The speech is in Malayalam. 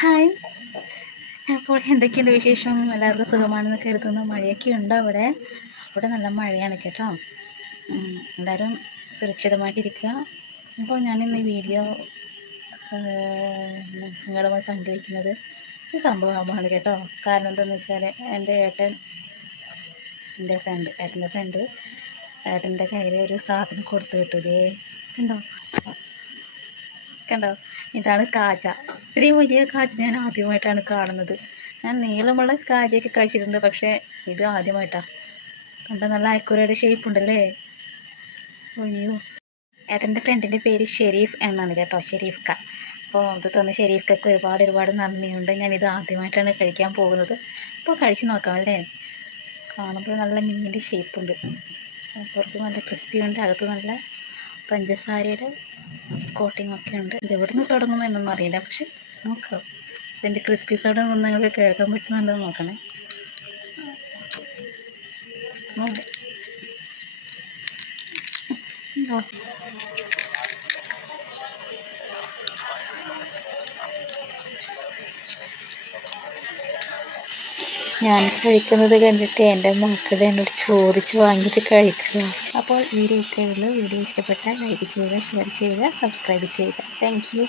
ഹായ്. അപ്പോൾ എന്തൊക്കെയുണ്ട് വിശേഷം? എല്ലാവർക്കും സുഖമാണെന്ന് കരുതുന്നു. മഴയൊക്കെ ഉണ്ട് അവിടെ. ഇവിടെ നല്ല മഴയാണ് കേട്ടോ. എല്ലാവരും സുരക്ഷിതമായിട്ടിരിക്കുക. അപ്പോൾ ഞാനിന്ന് ഈ വീഡിയോ നിങ്ങളുമായി പങ്കുവയ്ക്കുന്നത് ഒരു സംഭവമാണ് കേട്ടോ. കാരണം എന്താണെന്ന് വെച്ചാൽ എൻ്റെ ഏട്ടൻ്റെ കയ്യിൽ ഒരു സാധനം കൊടുത്തു വിട്ടു. ഇതേ കണ്ടോ കണ്ടോ, ഇതാണ് കാജ. ഇത്രയും വലിയ കാജ ഞാൻ ആദ്യമായിട്ടാണ് കാണുന്നത്. ഞാൻ നീളമുള്ള കാജയൊക്കെ കഴിച്ചിട്ടുണ്ട്, പക്ഷേ ഇത് ആദ്യമായിട്ടാണ്. കണ്ടോ, നല്ല അയക്കുറയുടെ ഷേപ്പ് ഉണ്ടല്ലേ. അയ്യോ, ഏട്ടൻ്റെ ഫ്രണ്ടിൻ്റെ പേര് ഷെരീഫ് എന്നാണ് കേട്ടോ, ഷെരീഫ് ക. അപ്പോൾ അത് തന്ന ഷെരീഫ് കക്ക് ഒരുപാട് നന്ദിയുണ്ട്. ഞാനിത് ആദ്യമായിട്ടാണ് കഴിക്കാൻ പോകുന്നത്. അപ്പോൾ കഴിച്ച് നോക്കാം അല്ലേ. കാണുമ്പോൾ നല്ല മീനിൻ്റെ ഷേപ്പ് ഉണ്ട്, പുറത്ത് നല്ല ക്രിസ്പി ഉണ്ട്, അകത്ത് നല്ല പഞ്ചസാരയുടെ കോട്ടിംഗ് ഒക്കെ ഉണ്ട്. ഇത് എവിടെ നിന്ന് തുടങ്ങുമോ എന്നൊന്നും അറിയില്ല, പക്ഷെ നോക്കാം. ഇതിൻ്റെ ക്രിസ്പി സൗണ്ട് ഒന്നും നിങ്ങൾക്ക് കേൾക്കാൻ പറ്റുന്നുണ്ടെന്ന് നോക്കണേ. ഞാൻ കഴിക്കുന്നത് കണ്ടിട്ട് എൻ്റെ മക്കളെ എന്നോട് ചോദിച്ച് വാങ്ങിയിട്ട് കഴിക്കുക. അപ്പോൾ വീഡിയോ ഇത്രയേ ഉള്ളൂ. വീഡിയോ ഇഷ്ടപ്പെട്ടാൽ ലൈക്ക് ചെയ്യുക, ഷെയർ ചെയ്യുക, സബ്സ്ക്രൈബ് ചെയ്യുക. Thank you.